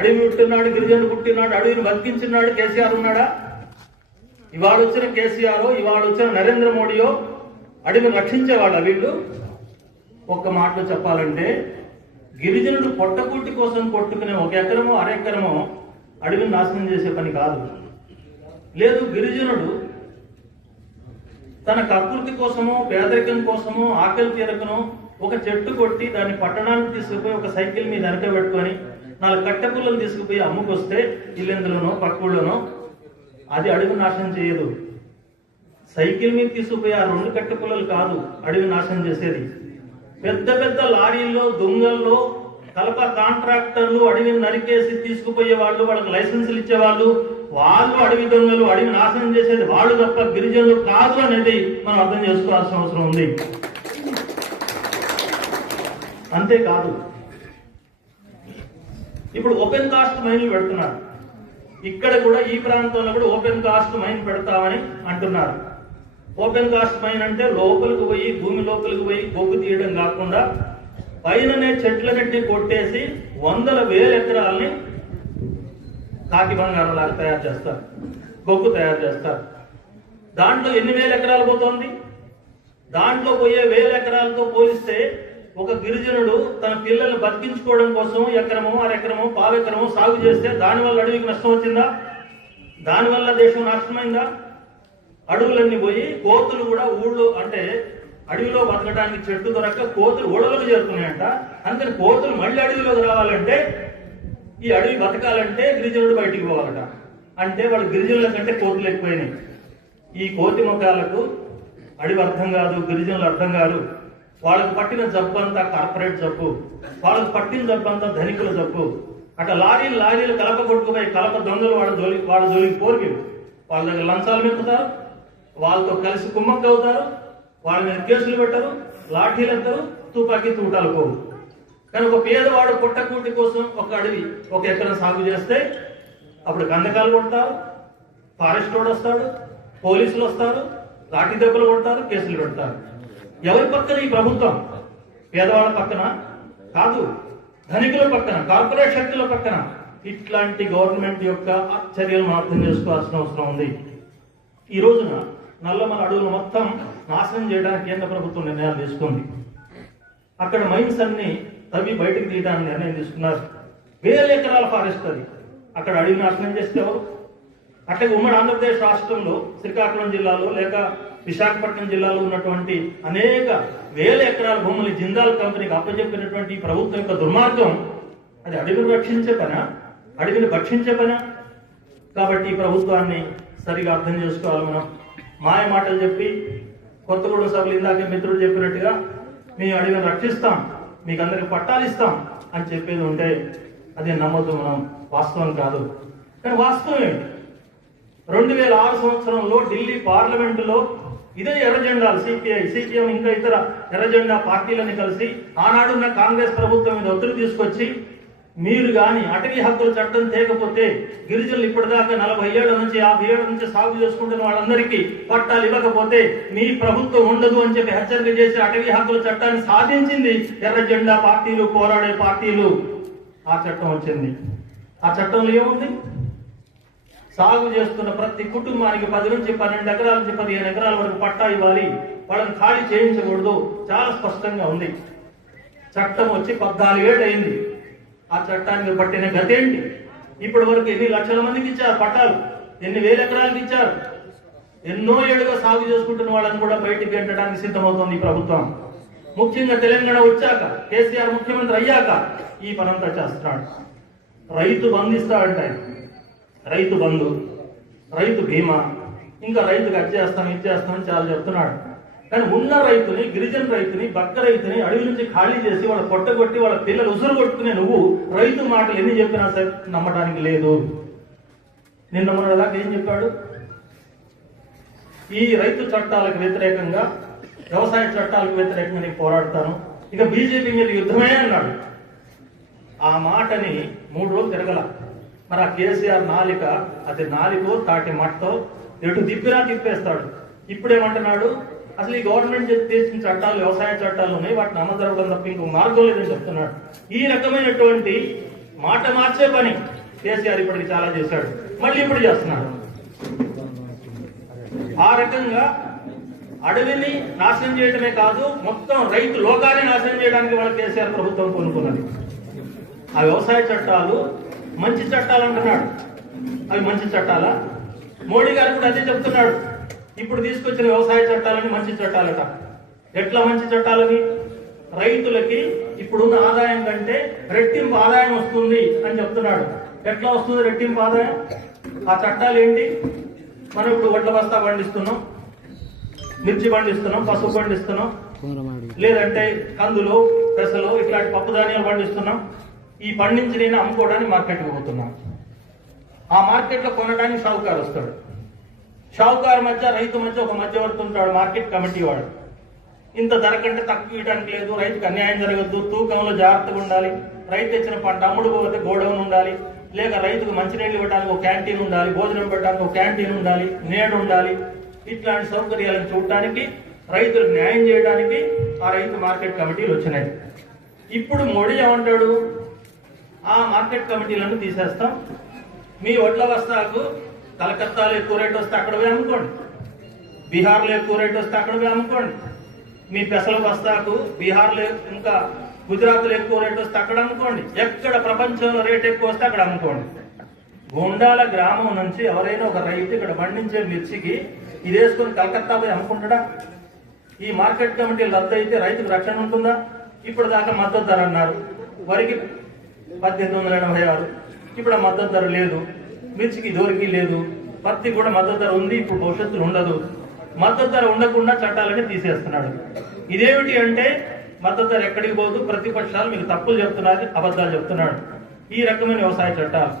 అడవి పుట్టినాడు గిరిజనుడు పుట్టినాడు అడవిని బతికించినాడు కేసీఆర్ ఉన్నాడా? ఇవాళ వచ్చిన కేసీఆర్ ఇవాళ వచ్చిన నరేంద్ర మోడీయో అడవిని రక్షించేవాళ్ళ వీళ్ళు? ఒక్క మాటలో చెప్పాలంటే గిరిజనుడు పొట్టకూటి కోసం కొట్టుకునే ఒక ఎకరమో అరెకరమో అడవిని నాశనం చేసే పని కాదు. లేదు గిరిజనుడు తన కకృతి కోసమో పేదరికం కోసమో ఆకలి తీరకనో ఒక చెట్టు కొట్టి దాన్ని పట్టణానికి తీసుకుపోయి ఒక సైకిల్ మీద వెనక పెట్టుకొని నాలుగు కట్టెపుల్లలు తీసుకుపోయి అమ్ముకొస్తే ఇల్లెందులోనో పక్కూళ్ళనో అది అడవి నాశనం చేయదు. సైకిల్ మీద తీసుకుపోయి ఆ రెండు కట్టెపుల్లలు కాదు అడవి నాశనం చేసేది. పెద్ద పెద్ద లారీల్లో దొంగల్లో కలప కాంట్రాక్టర్లు అడవిని నరికేసి తీసుకుపోయే వాళ్ళు వాళ్ళకి లైసెన్సులు ఇచ్చేవాళ్ళు వాళ్ళు అడవి దొంగలు అడవి నాశనం చేసేది వాళ్ళు తప్ప గిరిజనులు కాదు అనేది మనం అర్థం చేసుకోవాల్సిన అవసరం ఉంది. అంతేకాదు ఇప్పుడు ఓపెన్ కాస్ట్ మైన్లు పెడుతున్నారు. ఇక్కడ కూడా ఈ ప్రాంతంలో కూడా ఓపెన్ కాస్ట్ మైన్ పెడతామని అంటున్నారు. ఓపెన్ కాస్ట్ మైన్ అంటే లోపలికి పోయి భూమి లోపలికి పోయి బొగ్గు తీయడం కాకుండా పైననే చెట్లన్నింటినీ కొట్టేసి వందల వేల ఎకరాలని కాకి బంగారం లాగా తయారు చేస్తారు. బొగ్గు తయారు చేస్తారు. దాంట్లో ఎన్ని వేల ఎకరాలు పోతుంది? దాంట్లో పోయే వేల ఎకరాలతో పోలిస్తే ఒక గిరిజనుడు తన పిల్లల్ని బతికించుకోవడం కోసం ఎకరమో అరెకరమో పావెకరమో సాగు చేస్తే దానివల్ల అడవికి నష్టం వచ్చిందా? దానివల్ల దేశం నాశనమైందా? అడవులన్నీ పోయి కోతులు కూడా ఊళ్ళో అంటే అడవిలో బతకడానికి చెట్టు దొరక్క కోతులు ఊళ్ళలోకి చేరుకున్నాయంట. అందుకని కోతులు మళ్ళీ అడవిలోకి రావాలంటే ఈ అడవి బతకాలంటే గిరిజనుడు బయటికి పోవాలట. అంటే వాళ్ళు గిరిజనుల కంటే కోతులు ఎక్కువైనాయి. ఈ కోతి ముఖాలకు అడవి అర్థం కాదు గిరిజనులు అర్థం కాదు. వాళ్ళకి పట్టిన జబ్బు అంతా కార్పొరేట్ జబ్బు వాళ్ళకి పట్టిన జబ్బు అంతా ధనికుల జబ్బు. అట్లా లారీలు లారీలు కలప కొట్టుకుపోయి కలప దొంగలు వాడు జోలి వాడు జోలికి పోరు వాళ్ళ దగ్గర లంచాలు మెక్కుతారు వాళ్ళతో కలిసి కుమ్మక్క అవుతారు వాళ్ళ మీద కేసులు పెట్టరు లాఠీలు ఎత్తారు తుపాకీ తూటాలు పోవు. కానీ ఒక పేదవాడు పుట్టకూటి కోసం ఒక అడవి ఒక ఎకరం సాగు చేస్తే అప్పుడు గంధకాలు కొడతారు ఫారెస్ట్ వాడు వస్తాడు పోలీసులు వస్తారు లాఠీ దెబ్బలు కొడతారు కేసులు పెడతారు. ఎవరి పక్కన ఈ ప్రభుత్వం? పేదవాళ్ళ పక్కన? కాదు ధనికుల పక్కన కార్పొరేట్ శక్తుల పక్కన. ఇట్లాంటి గవర్నమెంట్ యొక్క చర్యలను అర్థం చేసుకోవాల్సిన అవసరం ఉంది. ఈ రోజున నల్లమల అడవులు మొత్తం నాశనం చేయడానికి కేంద్ర ప్రభుత్వం నిర్ణయాలు తీసుకుంది. అక్కడ మైన్స్ అన్ని తవ్వి బయటకు తీయడానికి నిర్ణయం తీసుకున్నారు. వేల ఎకరాల ఫారెస్ట్ అది. అక్కడ అడవి నాశనం చేస్తే అట్లాగే ఉమ్మడి ఆంధ్రప్రదేశ్ రాష్ట్రంలో శ్రీకాకుళం జిల్లాలో లేక విశాఖపట్నం జిల్లాలో ఉన్నటువంటి అనేక వేల ఎకరాల భూములు జిందాల్ కంపెనీకి అప్పచెప్పినటువంటి ఈ ప్రభుత్వం యొక్క దుర్మార్గం అది అడవిని రక్షించే పన? అడవిని భక్షించే పన? కాబట్టి ఈ ప్రభుత్వాన్ని సరిగా అర్థం చేసుకోవాలి మనం. మాయ మాటలు చెప్పి కొత్తగూడెం సభలు ఇందాక మిత్రుడు చెప్పినట్టుగా మేము అడవిని రక్షిస్తాం మీకు అందరికి పట్టాలు ఇస్తాం అని చెప్పేది ఉంటే అది నమ్మద్దు మనం. వాస్తవం కాదు. కానీ వాస్తవం ఏంటి రెండు వేల ఆరు సంవత్సరంలో ఢిల్లీ పార్లమెంటులో ఇదే ఎర్రజెండాలు సిపిఐ సిపిఎం ఇంకా ఇతర ఎర్రజెండా పార్టీలని కలిసి ఆనాడున్న కాంగ్రెస్ ప్రభుత్వం మీద ఒత్తిడి తీసుకొచ్చి మీరు కానీ అటవీ హక్కుల చట్టం తేకపోతే గిరిజనులు ఇప్పటిదాకా నలభై ఏళ్ళ నుంచి యాభై ఏళ్ళ నుంచి సాగు చేసుకుంటున్న వాళ్ళందరికీ పట్టాలు ఇవ్వకపోతే మీ ప్రభుత్వం ఉండదు అని చెప్పి హెచ్చరిక చేసి అటవీ హక్కుల చట్టాన్ని సాధించింది ఎర్ర జెండా పార్టీలు పోరాడే పార్టీలు. ఆ చట్టం వచ్చింది. ఆ చట్టంలో ఏముంది? సాగు చేస్తున్న ప్రతి కుటుంబానికి పది నుంచి పన్నెండు ఎకరాల నుంచి పదిహేను ఎకరాల వరకు పట్టా ఇవ్వాలి. వాళ్ళని ఖాళీ చేయించకూడదు. చాలా స్పష్టంగా ఉంది. చట్టం వచ్చి పద్నాలుగేళ్ళు అయింది. ఆ చట్టానికి పట్టిన గతేంటి? ఇప్పటి వరకు ఎన్ని లక్షల మందికి ఇచ్చారు పట్టాలు? ఎన్ని వేల ఎకరాలకు ఇచ్చారు? ఎన్నో ఏళ్ళుగా సాగు చేసుకుంటున్న వాళ్ళని కూడా బయటికి పెట్టడానికి సిద్ధమవుతోంది ఈ ప్రభుత్వం. ముఖ్యంగా తెలంగాణ వచ్చాక కేసీఆర్ ముఖ్యమంత్రి అయ్యాక ఈ పనంతా చేస్తున్నాడు. రైతు బంధిస్తాడంట ఆయన. రైతు బంధు రైతు బీమా ఇంకా రైతుకు అది చేస్తాం ఇది చేస్తామని చాలా చెప్తున్నాడు. కానీ ఉన్న రైతుని గిరిజన రైతుని బక్క రైతుని అడవి నుంచి ఖాళీ చేసి వాళ్ళ కొట్టగొట్టి వాళ్ళ పిల్లలు ఉసురు కొట్టుకునే నువ్వు రైతు మాటలు ఎన్ని చెప్పినా సరే నమ్మడానికి లేదు. నిన్న మన ఏం చెప్పాడు? ఈ రైతు చట్టాలకు వ్యతిరేకంగా వ్యవసాయ చట్టాలకు వ్యతిరేకంగా నేను పోరాడతాను. ఇక బీజేపీ మీద యుద్ధమే అన్నాడు. ఆ మాటని మూడు రోజులు తిరగల. మరి ఆ కేసీఆర్ నాలిక అది నాలికో తాటి మట్టో ఎటు దిప్పినా తిప్పేస్తాడు. ఇప్పుడేమంటున్నాడు? అసలు ఈ గవర్నమెంట్ చేసిన తీసిన చట్టాలు వ్యవసాయ చట్టాలు ఉన్నాయి వాటిని అమలు జరగడం తప్ప ఇంకో మార్గం లేదని చెప్తున్నాడు. ఈ రకమైనటువంటి మాట మార్చే పని కేసీఆర్ ఇప్పటికి చాలా చేశాడు. మళ్ళీ ఇప్పుడు చేస్తున్నాడు. ఆ రకంగా అడవిని నాశనం చేయడమే కాదు మొత్తం రైతు లోకాన్ని నాశనం చేయడానికి వాళ్ళ కేసీఆర్ ప్రభుత్వం కొనుక్కున్నది ఆ వ్యవసాయ చట్టాలు మంచి చట్టాలు అంటున్నాడు. అవి మంచి చట్టాలా? మోడీ గారు కూడా అదే చెప్తున్నాడు. ఇప్పుడు తీసుకొచ్చిన వ్యవసాయ చట్టాలని మంచి చట్టాలట. ఎట్లా మంచి చట్టాలని రైతులకి ఇప్పుడున్న ఆదాయం కంటే రెట్టింపు ఆదాయం వస్తుంది అని చెప్తున్నాడు. ఎట్లా వస్తుంది రెట్టింపు ఆదాయం? ఆ చట్టాలు ఏంటి? మనం ఇప్పుడు వడ్ల బస్తా పండిస్తున్నాం మిర్చి పండిస్తున్నాం పసుపు పండిస్తున్నాం లేదంటే కందులు పెసలు ఇట్లాంటి పప్పు ధాన్యాలు పండిస్తున్నాం. ఈ పండించిన అమ్ముకోవడానికి మార్కెట్కి పోతున్నాం. ఆ మార్కెట్లో కొనడానికి షావుకారు వస్తాడు. షావుకారు మధ్య రైతు మధ్య ఒక మధ్యవర్తి ఉంటాడు మార్కెట్ కమిటీ వాడు. ఇంత ధర కంటే తక్కువ ఇవ్వడానికి లేదు రైతుకు అన్యాయం జరగద్దు తూకంలో జాగ్రత్తగా ఉండాలి రైతు తెచ్చిన పంట అమ్ముడు పోతే గోడౌన్ ఉండాలి లేక రైతుకు మంచినీళ్ళు ఇవ్వడానికి ఒక క్యాంటీన్ ఉండాలి భోజనం పెట్టడానికి ఒక క్యాంటీన్ ఉండాలి నేడు ఉండాలి ఇట్లాంటి సౌకర్యాలను చూడటానికి రైతులకు న్యాయం చేయడానికి ఆ రైతు మార్కెట్ కమిటీలు వచ్చినాయి. ఇప్పుడు మోడీ ఏమంటాడు? ఆ మార్కెట్ కమిటీలను తీసేస్తాం. మీ వడ్ల బస్తాకు కలకత్తాలో ఎక్కువ రేట్ వస్తే అక్కడ పోయి అమ్ముకోండి. బీహార్లో ఎక్కువ రేట్ వస్తే అక్కడ పోయి అమ్ముకోండి. మీ పెసల బస్తాకు బీహార్లో ఇంకా గుజరాత్లో ఎక్కువ రేట్ వస్తే అక్కడ అమ్ముకోండి. ఎక్కడ ప్రపంచంలో రేట్ ఎక్కువ వస్తే అక్కడ అమ్ముకోండి. గోండాల గ్రామం నుంచి ఎవరైనా ఒక రైతు ఇక్కడ పండించే మిర్చికి ఇది వేసుకొని కలకత్తా పోయి అమ్ముకుంటాడా? ఈ మార్కెట్ కమిటీ రద్దు అయితే రైతుకు రక్షణ ఉంటుందా? ఇప్పుడు దాకా మద్దతు ధర అన్నారు. వరికి పద్దెనిమిది వందల ఎనభై ఆరు. ఇప్పుడు ఆ మద్దతు ధర లేదు. మిర్చికి దోరికి లేదు. పత్తి కూడా మద్దతు ధర ఉంది ఇప్పుడు భవిష్యత్తులో ఉండదు. మద్దతు ధర ఉండకుండా చట్టాలని తీసేస్తున్నాడు. ఇదేమిటి అంటే మద్దతు ధర ఎక్కడికి పోదు ప్రతిపక్షాలు మీకు తప్పులు చెప్తున్నారు అబద్ధాలు చెప్తున్నాడు. ఈ రకమైన వ్యవసాయ చట్టాలు.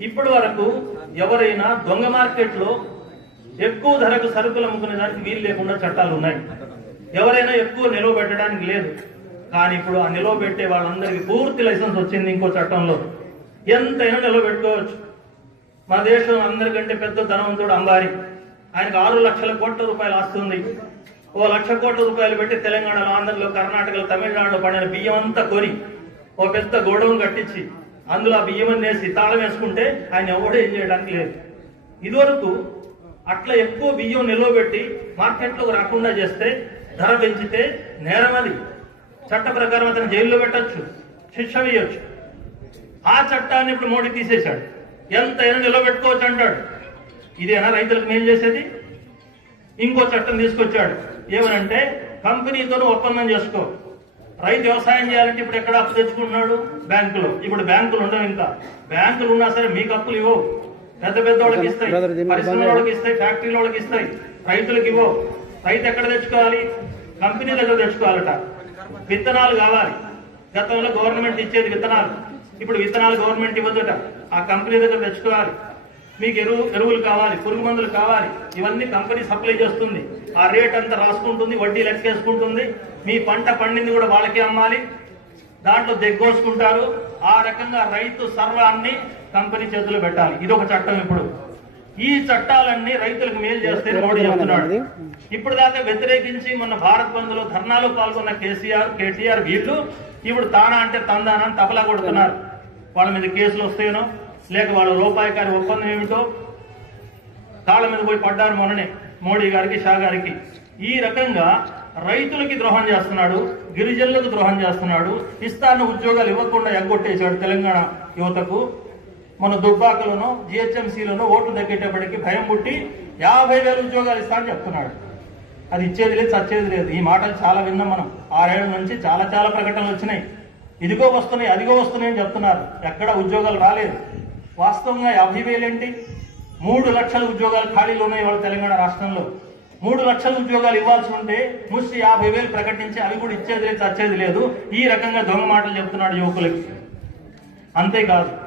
ఇప్పటి వరకు ఎవరైనా దొంగ మార్కెట్లో ఎక్కువ ధరకు సరుకులు అమ్ముకునే దానికి వీలు లేకుండా చట్టాలు ఉన్నాయి. ఎవరైనా ఎక్కువ నిలువ పెట్టడానికి లేదు. కానీ ఇప్పుడు ఆ నిల్వబెట్టే వాళ్ళందరికీ పూర్తి లైసెన్స్ వచ్చింది ఇంకో చట్టంలో. ఎంతైనా నిలవబెట్టుకోవచ్చు. మన దేశం అందరికంటే పెద్ద ధనవంతుడు అంబారి ఆయనకు ఆరు లక్షల కోట్ల రూపాయలు ఆస్తుంది ఓ లక్ష కోట్ల రూపాయలు పెట్టి తెలంగాణలో ఆంధ్రలో కర్ణాటకలో తమిళనాడులో పడిన బియ్యం అంతా కొని ఓ పెద్ద గోడౌన్ కట్టించి అందులో ఆ బియ్యం వేసి తాళం వేసుకుంటే ఆయన ఎవడో ఏం చేయడానికి లేదు. ఇదివరకు అట్లా ఎక్కువ బియ్యం నిల్వ పెట్టి మార్కెట్లోకి రాకుండా చేస్తే ధర పెంచితే నేరం అది. చట్ట ప్రకారం అతను జైల్లో పెట్టచ్చు శిక్ష వేయొచ్చు. ఆ చట్టాన్ని ఇప్పుడు మోడీ తీసేశాడు. ఎంతైనా నిలబెట్టుకోవచ్చు అంటాడు. ఇదేనా రైతులకు మేలు చేసేది? ఇంకో చట్టం తీసుకొచ్చాడు. ఏమనంటే కంపెనీతో ఒప్పందం చేసుకో. రైతు వ్యవసాయం చేయాలంటే ఇప్పుడు ఎక్కడ అప్పు తెచ్చుకుంటున్నాడు? బ్యాంకులో. ఇప్పుడు బ్యాంకులు ఉండవు ఇంకా. బ్యాంకులు ఉన్నా సరే మీకు అప్పులు ఇవ్వవు. పెద్ద పెద్ద వాళ్ళకి ఇస్తాయి. పరిశ్రమల వాళ్ళకి ఇస్తాయి ఫ్యాక్టరీల వాళ్ళకి ఇస్తాయి. రైతులకు ఇవ్వవు. రైతు ఎక్కడ తెచ్చుకోవాలి? కంపెనీ దగ్గర తెచ్చుకోవాలట. విత్తనాలు కావాలి. గతంలో గవర్నమెంట్ ఇచ్చేది విత్తనాలు. ఇప్పుడు విత్తనాలు గవర్నమెంట్ ఇవ్వదుట. ఆ కంపెనీ దగ్గర తెచ్చుకోవాలి. మీకు ఎరువు ఎరువులు కావాలి పురుగు మందులు కావాలి. ఇవన్నీ కంపెనీ సప్లై చేస్తుంది. ఆ రేట్ అంతా రాసుకుంటుంది వడ్డీ లెక్కేసుకుంటుంది. మీ పంట పండింది కూడా వాళ్ళకే అమ్మాలి. దాంట్లో దెగ్గోసుకుంటారు. ఆ రకంగా రైతు సర్వాన్ని కంపెనీ చేతులు పెట్టాలి. ఇది ఒక చట్టం ఇప్పుడు. ఈ చట్టాలన్నీ రైతులకు మేలు చేస్తే మోడీ చెప్తున్నాడు. ఇప్పుడు దాకా వ్యతిరేకించి మొన్న భారత్ బంద్లో ధర్నాలో పాల్గొన్న కేసీఆర్ కేటీఆర్ వీళ్ళు ఇప్పుడు తానా అంటే తందానా అని తబలా కొడుతున్నారు. వాళ్ళ మీద కేసులు వస్తాయనో? లేక వాళ్ళ రూపాయికారి ఒప్పందం ఏమిటో? కాళ్ళ మీద పోయి పడ్డారు మొన్ననే మోడీ గారికి షా గారికి. ఈ రకంగా రైతులకి ద్రోహం చేస్తున్నాడు గిరిజనులకు ద్రోహం చేస్తున్నాడు ఇస్తాన్న ఉద్యోగాలు ఇవ్వకుండా ఎగ్గొట్టేశాడు తెలంగాణ యువతకు. మన దుబ్బాకలోనో జిహెచ్ఎంసీలను ఓట్లు తగ్గేటప్పటికి భయం పుట్టి యాభై వేల ఉద్యోగాలు ఇస్తా అని చెప్తున్నాడు. అది ఇచ్చేది లేదు చచ్చేది లేదు. ఈ మాటలు చాలా విన్నాం మనం. ఆరేళ్ళ నుంచి చాలా చాలా ప్రకటనలు వచ్చినాయి. ఇదిగో వస్తున్నాయి అదిగో వస్తున్నాయి అని చెప్తున్నారు. ఎక్కడ ఉద్యోగాలు రాలేదు. వాస్తవంగా యాభై వేలేంటి? మూడు లక్షల ఉద్యోగాలు ఖాళీలు ఉన్నాయి వాళ్ళ తెలంగాణ రాష్ట్రంలో. మూడు లక్షల ఉద్యోగాలు ఇవ్వాల్సి ఉంటే ముష్టి యాభై వేలు ప్రకటించి అవి కూడా ఇచ్చేది లేదు చచ్చేది లేదు. ఈ రకంగా దొంగ మాటలు చెప్తున్నాడు యువకులకి. అంతేకాదు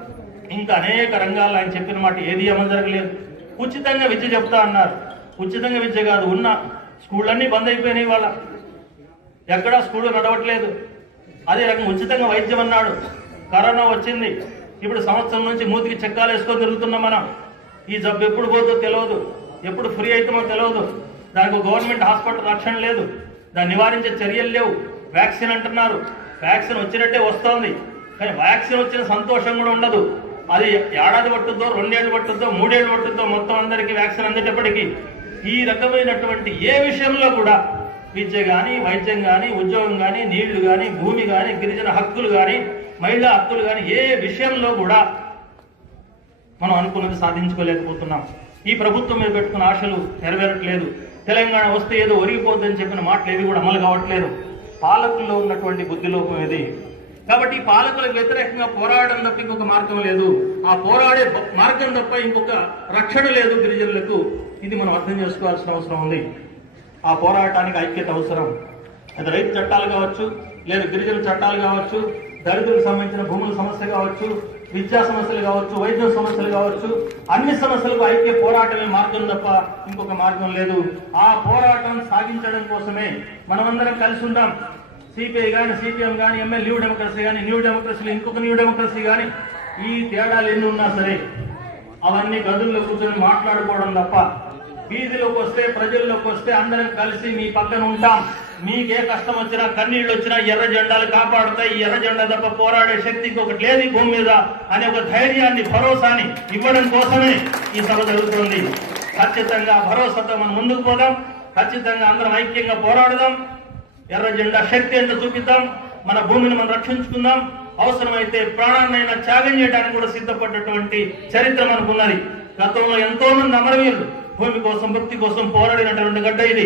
ఇంకా అనేక రంగాల్లో ఆయన చెప్పిన మాట ఏది అమలు జరగలేదు. ఉచితంగా విద్య చెప్తా అన్నారు. ఉచితంగా విద్య కాదు ఉన్న స్కూళ్ళన్నీ బంద్ అయిపోయినాయి వాళ్ళ ఎక్కడా స్కూళ్ళు నడవట్లేదు. అదే రకం ఉచితంగా వైద్యం అన్నాడు. కరోనా వచ్చింది. ఇప్పుడు సంవత్సరం నుంచి మూతికి చెక్కాలు వేసుకొని తిరుగుతున్నాం మనం. ఈ జబ్బు ఎప్పుడు పోతుందో తెలియదు ఎప్పుడు ఫ్రీ అవుతామో తెలియదు దానికి గవర్నమెంట్ హాస్పిటల్ రక్షణ లేదు. దాన్ని నివారించే చర్యలు లేవు. వ్యాక్సిన్ అంటున్నారు. వ్యాక్సిన్ వచ్చినట్టే వస్తోంది. కానీ వ్యాక్సిన్ వచ్చిన సంతోషం కూడా ఉండదు. అది ఏడాది పట్టుద్దో రెండేళ్ళు పట్టుద్దో మూడేళ్ళు పట్టుద్దో మొత్తం అందరికీ వ్యాక్సిన్ అందేటప్పటికీ ఈ రకమైనటువంటి ఏ విషయంలో కూడా విద్య కానీ వైద్యం కానీ ఉద్యోగం కానీ నీళ్ళు కానీ భూమి కానీ గిరిజన హక్కులు కానీ మహిళా హక్కులు కానీ ఏ విషయంలో కూడా మనం అనుకున్నది సాధించుకోలేకపోతున్నాం. ఈ ప్రభుత్వం మీద పెట్టుకున్న ఆశలు నెరవేరట్లేదు. తెలంగాణ వస్తే ఏదో ఒరిగిపోద్దని చెప్పిన మాటలు ఏవి కూడా అమలు కావట్లేదు. పాలకుల్లో ఉన్నటువంటి బుద్ధిలోపం ఇది కాబట్టి ఈ పాలకులకు వ్యతిరేకంగా పోరాడడం తప్ప ఇంకొక మార్గం లేదు. ఆ పోరాడే మార్గం తప్ప ఇంకొక రక్షణ లేదు గిరిజనులకు. ఇది మనం అర్థం చేసుకోవాల్సిన అవసరం ఉంది. ఆ పోరాటానికి ఐక్యత అవసరం. అది రైతు చట్టాలు కావచ్చు లేదా గిరిజన చట్టాలు కావచ్చు దళితులకు సంబంధించిన భూముల సమస్య కావచ్చు విద్యా సమస్యలు కావచ్చు వైద్య సమస్యలు కావచ్చు అన్ని సమస్యలకు ఐక్య పోరాటమే మార్గం తప్ప ఇంకొక మార్గం లేదు. ఆ పోరాటం సాగించడం కోసమే మనమందరం కలిసి ఉందాం. సిపిఐ కానీ సిపిఎం కానీ ఎంఎల్ న్యూ డెమోక్రసీ కానీ న్యూ డెమోక్రసీ ఇంకొక న్యూ డెమోక్రసీ కానీ ఈ తేడాలు ఎన్ని ఉన్నా సరే అవన్నీ గదుల్లో కూర్చొని మాట్లాడుకోవడం తప్ప వీధిలోకి వస్తే ప్రజల్లోకి వస్తే అందరం కలిసి మీ పక్కన ఉంటాం. మీకే కష్టం వచ్చినా కన్నీళ్ళు వచ్చినా ఎర్ర జెండాలు కాపాడుతాయి. ఎర్ర జెండా తప్ప పోరాడే శక్తి ఇంకొకటి లేదు ఈ భూమి మీద అనే ఒక ధైర్యాన్ని భరోసాని ఇవ్వడం కోసమే ఈ సభ జరుగుతుంది. ఖచ్చితంగా భరోసాతో మనం ముందుకు పోదాం. ఖచ్చితంగా అందరం ఐక్యంగా పోరాడదాం. ఎర్ర జెండా శక్తి ఏంటో చూపిద్దాం. మన భూమిని మనం రక్షించుకుందాం. అవసరమైతే ప్రాణాన్నైనా త్యాగం చేయడానికి కూడా సిద్ధపడ్డటువంటి చరిత్ర మనకున్నది గతంలో ఎంతో మంది అమరవీరులు భూమి కోసం భక్తి కోసం పోరాడినటువంటి గడ్డ ఇది.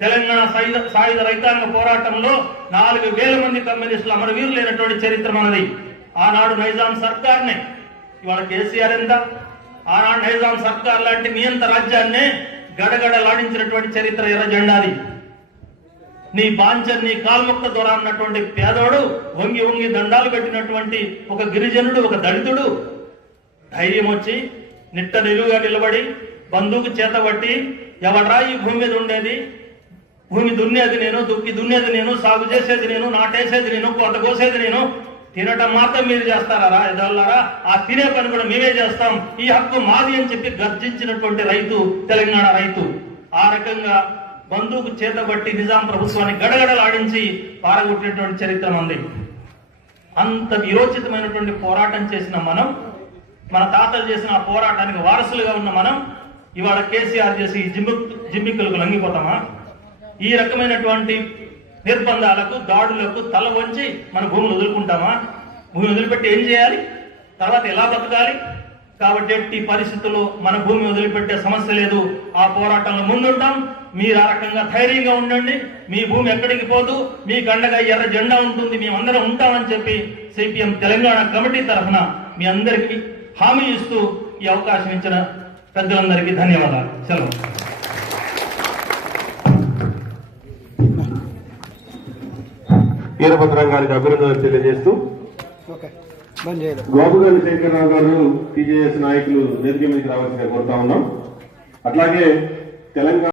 తెలంగాణ సాయుధ సాయుధ రైతాంగ పోరాటంలో నాలుగు వేల మంది కమ్యూనిస్టులు అమరవీరులైనటువంటి చరిత్ర మనది. ఆనాడు నైజాం సర్కార్నే. ఇవాళ కేసీఆర్ ఎంత? ఆనాడు నైజాం సర్కార్ లాంటి నియంత రాజ్యాన్నే గడగడలాడించినటువంటి చరిత్ర ఎర్ర జెండాది నీ బాంచర్ నీ కాల్ముక్త ద్వారా అన్నటువంటి పేదోడు వంగి వంగి దండాలు పెట్టినటువంటి ఒక గిరిజనుడు ఒక దళితుడు. ధైర్యం వచ్చి నిట్ట నిలువుగా నిలబడి బంధువుకు చేతబట్టి ఎవడ్రా ఈ భూమి మీద ఉండేది? భూమి దున్నేది నేను దుక్కి దున్నేది నేను సాగు చేసేది నేను నాటేసేది నేను కొత్త కోసేది నేను. తినటం మాత్రం మీరు చేస్తారా ఎదల్లారా ఆ తినే పని కూడా మేమే చేస్తాం. ఈ హక్కు మాది అని చెప్పి గర్జించినటువంటి రైతు తెలంగాణ రైతు. ఆ రకంగా బంధువుకు చేతబట్టి నిజాం ప్రభుత్వాన్ని గడగడలాడించి పారగొట్టినటువంటి చరిత్ర ఉంది. అంత విరోచితమైనటువంటి పోరాటం చేసిన మనం మన తాతలు చేసిన ఆ పోరాటానికి వారసులుగా ఉన్న మనం ఇవాళ కేసీఆర్ చేసి జిమ్మి జిమ్మిక్కులకు లొంగిపోతామా? ఈ రకమైనటువంటి నిర్బంధాలకు దాడులకు తల వంచి మన భూములు వదులుకుంటామా? భూమి వదిలిపెట్టి ఏం చేయాలి? తర్వాత ఎలా బతకాలి? కాబట్టి ఎట్టి పరిస్థితుల్లో మన భూమి వదిలిపెట్టే సమస్య లేదు. ఆ పోరాటంలో ముందుంటాం. మీరు ఆ రకంగా ధైర్యంగా ఉండండి. మీ భూమి ఎక్కడికి పోదు. మీ కండగా ఎర్ర జెండా ఉంటుంది. మేమందరం ఉంటామని చెప్పి సిపిఎం తెలంగాణ కమిటీ తరఫున మీ అందరికీ హామీ ఇస్తూ ఈ అవకాశం ఇచ్చిన పెద్దలందరికీ ధన్యవాదాలు. సెలవు. వీరభద్రం గారికి అభినందనలు తెలియజేస్తూ ఓకే. బంద్ చేయలేదు. గోపుగల్లి గారు టీజేఎస్ నాయకులు వేదిక మీదకి రావాల్సిందిగా కోరుతా ఉన్నాం. అట్లాగే తెలంగాణ